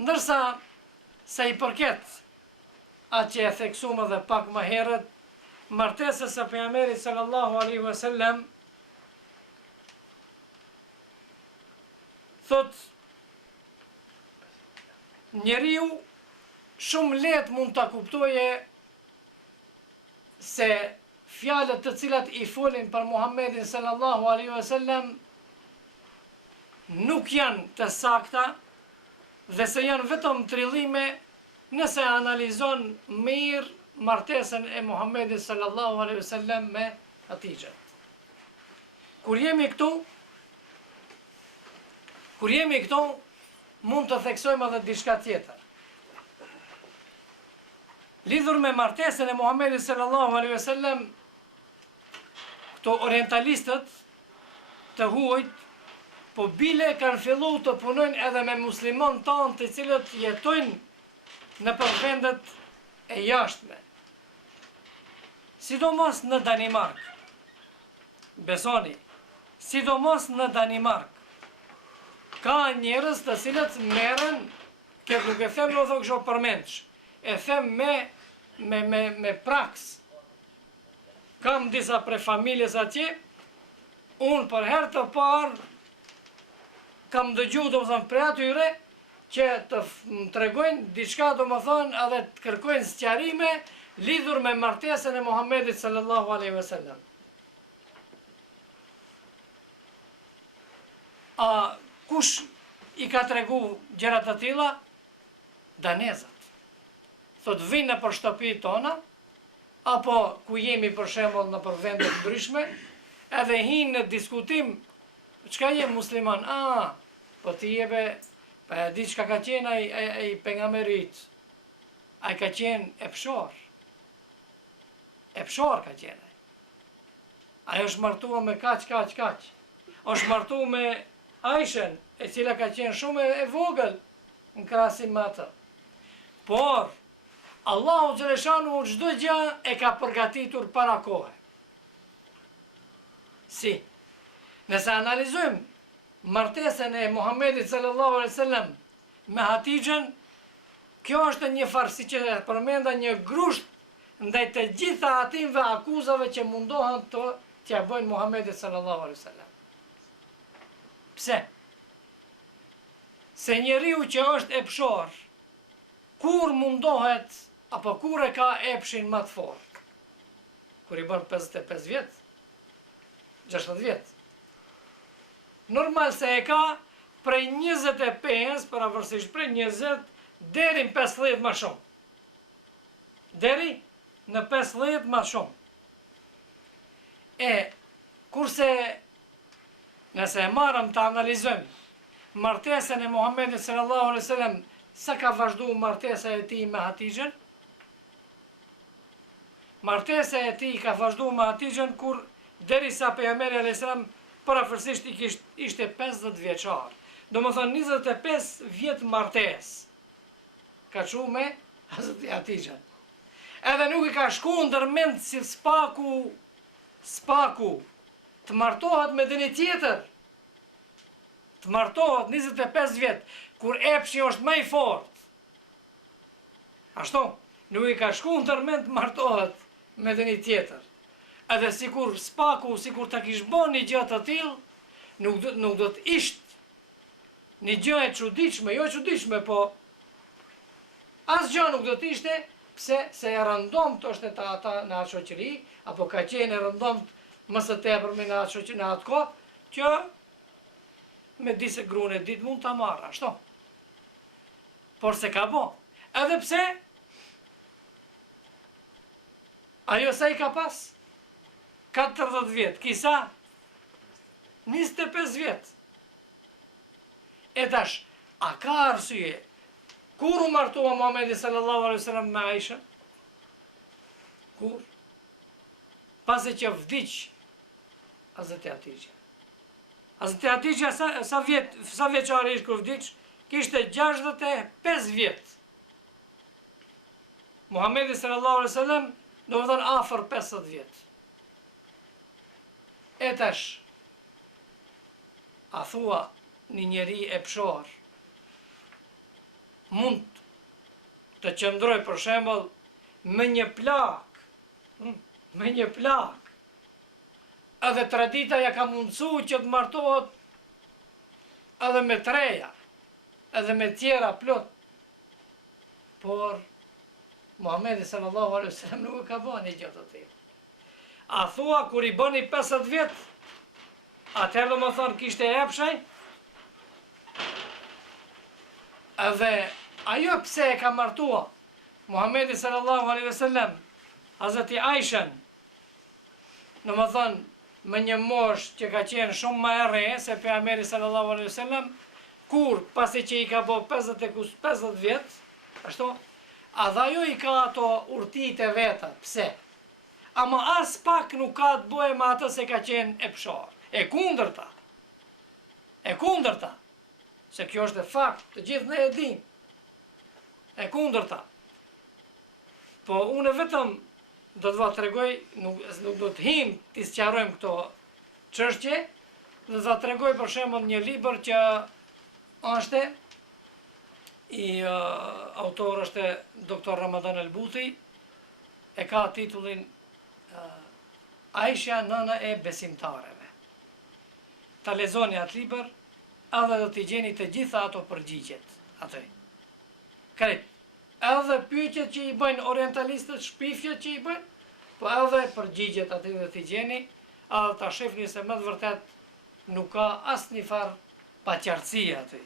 Ndërsa, se i përket atë që e theksumë dhe pak më herët, martesës së pejgamberit sallallahu alaihi wasallam thot njeriu shumë lehtë mund ta kuptoje se fjalët të cilat i folin për Muhammedin sallallahu alaihi wasallam nuk janë të sakta dhe se janë vetëm trillime nëse analizon mirë martesën e Muhammedit sallallahu alaihi wasallam me Hatixhen. Kur jemi këtu, mund të theksojmë edhe diçka tjetër. Lidhur me martesën e Muhammedit sallallahu alaihi wasallam, këto orientalistët të huajt, po bile kanë fillu të punojnë edhe me musliman tanë të cilët jetojnë në përvendet e jashtme. Sidomos në Danimark. Besoni, sidomos në Danimark. Ka njerëz të cilët merren, këtë nuk e them në kështu përmendsh, e them me praks. Kam disa prej familjes atje, unë për herë të parë kam dëgjuar domethënë prej atyre që të më tregojnë diçka domethënë edhe të kërkojnë sqarime lidhur me martesën e Muhammedit sallallahu alaihi wasallam. A kush i ka tregu gjëra të tilla? Danezat. Thot vinë për shtëpitë tona, apo ku jemi për shembull në vende të ndryshme, edhe hinë në diskutim, çka je musliman? Po ti jebe, pa e di çka ka qenë ai pejgamberit. Ai ka qenë e pshor. E pshor ka qenë. Ai është martuar me kaq. Është martuar me Aishen, e cila ka qenë shumë e vogël në krahasim me atë. Por Allahu xhaleshanu çdo gjë e ka përgatitur para kohë. Si? Nëse analizojmë martesën e Muhammedit sallallahu alaihi wasallam me Hatixhen, kjo është një farë, si që përmenda, një grusht ndaj të gjitha atinve akuzave që mundohen të t'ja bëjnë Muhammedit sallallahu alaihi wasallam. Pse? Se njeriu që është epshor, kur mundohet, apo kur e ka epshin më të fortë? Kur i bën 55 vjet? 60 vjet? Normal se e ka prej 25, pavarësisht prej 20, deri në 50 më shumë. Deri në 50 më shumë. Kurse nëse e marrëm të analizojmë martesën e Muhammedit sallallahu alaihi wasallam, sa ka vazhduar martesa e tij me Hatixhen? Martesa e tij ka vazhduar me Hatixhen kur derisa pejgamberi alayhis salam parafërsisht ishte 50 vjeçar. Domethënë 25 vjet martesë ka qu me Hazreti Hatixhen. Edhe nuk i ka shku ndërmend si spaku të martohet me dini tjetër. Të martohet 25 vjet, kur epshi është më i fortë. Ashtu, nuk i ka shku ndërmend të martohet me dini tjetër. Edhe sikur spaku, sikur ta kish bën një gjë të tillë, nuk do të ishte një gjë e çuditshme, jo e çuditshme, po asgjë nuk do të ishte, pse se e rëndomt është ata në atë shoqëri, apo ka qenë e rëndomt më së tepërmi në atë shoqëri, në atë kohë, që me di se gruan e ditë mund ta marrë, ashtu. Por se ka bo. Edhe pse ajo sa i ka pas? 40 vjet, kisa 25 vjet. E tash, a ka arsye? Kur u martua Muhammedi sallallahu alaihi wasallam me Aishën? Kur? Pasi që vdiq Hazreti Hatixha. Hazreti Hatixha sa vjeçare ishte kur vdiq? Kishte 65 vjet. Muhammedi sallallahu alaihi wasallam do të thënë afër 50 vjet. E tash, a thua një njeri e pshor, mund të qëndroj për shembull me një plak, me një plak, edhe tradita ja ka mundësu që të martohet edhe me treja, edhe me tjera plot, por Muhamedi sallallahu alaihi wasallam nuk e ka bënë gjë të tillë. A thua kur i bëni 50 vjet, atëherë më thonë kishte epshaj? Edhe ajo pse e ka martua Muhamedi sallallahu alaihi wasallam Hazreti Aishën, në më thonë, me një mosh që ka qenë shumë më e re se pejgamberi sallallahu alaihi wasallam, kur pasi që i ka bo 50 vjet, ashtu, edhe ajo i ka ato urtit e veta, pse? Ama as pak nuk ka të bëjë me atë se ka qenë e pshar. E kundërta. E kundërta. Se kjo është e fakt, të gjithë ne e dim. E kundërta. Po unë vetëm do të tregoj, nuk do të him të sqarojmë këto çështje, do të tregoj për shembull një libër që është i autor është doktor Ramadan El-Buti, e ka titullin Aisha, nëna e besimtareve. Ta lexoni atë libër, edhe do t'i gjeni të gjitha ato përgjigjet aty. Krejt, edhe pyetjet që i bëjnë orientalistët, shpifjet që i bëjnë, po edhe përgjigjet aty do t'i gjeni, edhe ta shihni se më të vërtet nuk ka asnjë farë paqartësie aty.